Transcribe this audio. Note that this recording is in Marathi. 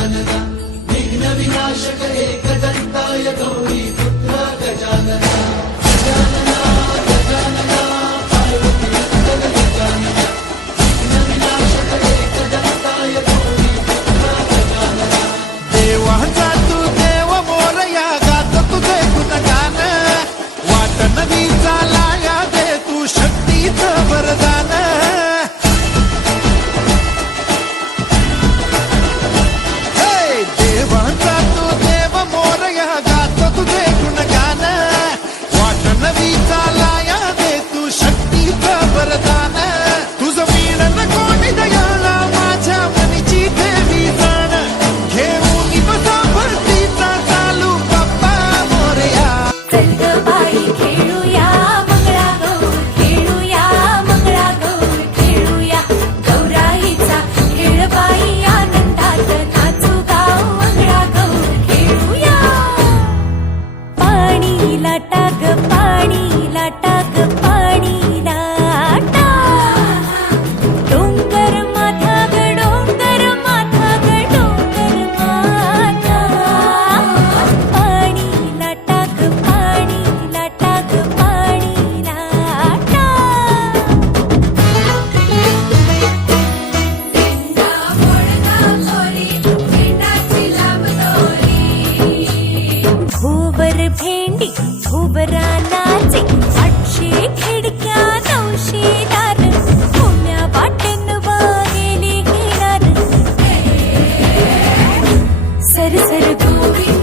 गजानना विघ्न विनाशक एकदन्ताय गौरी पुत्र गजानना गजानना गजानना पार्वती नंदन गजानना विघ्न विनाशक एकदन्ताय गौरी पुत्र गजानना देवाचा तू देव मोरया गात तुझे गुणगान वाट नवी चालाया दे तू शक्तीचं वरदान देवाचा तू देव मोरया गात तुझे गुणगान वाट नवी चालाया दे तू शक्तीचं वरदान तुझं मीन कोणी दयाला माझ्या मनीची देवी जाण घेऊन बसा भरतीचा चालू बाप्पा मोरया चल ग बाई खेळूया मंगळागौर खेळूया मंगळागौर खेळूया गौराईचा खेळ बाई आनंदात नाचू गाव मंगळागौर खेळूया पाणी लाटा ग पाणी लाटा ग पाणी लाटा डोंगर माथा ग डोंगर माथा ग डोंगर माथा पाणी लाटा ग पाणी लाटा ग पाणी लाटा भोवर भेंडी भोवरा नाचे 800 खिडक्या 900 दार भूम्या वाटन वागेली घेणार सरसर गोविंद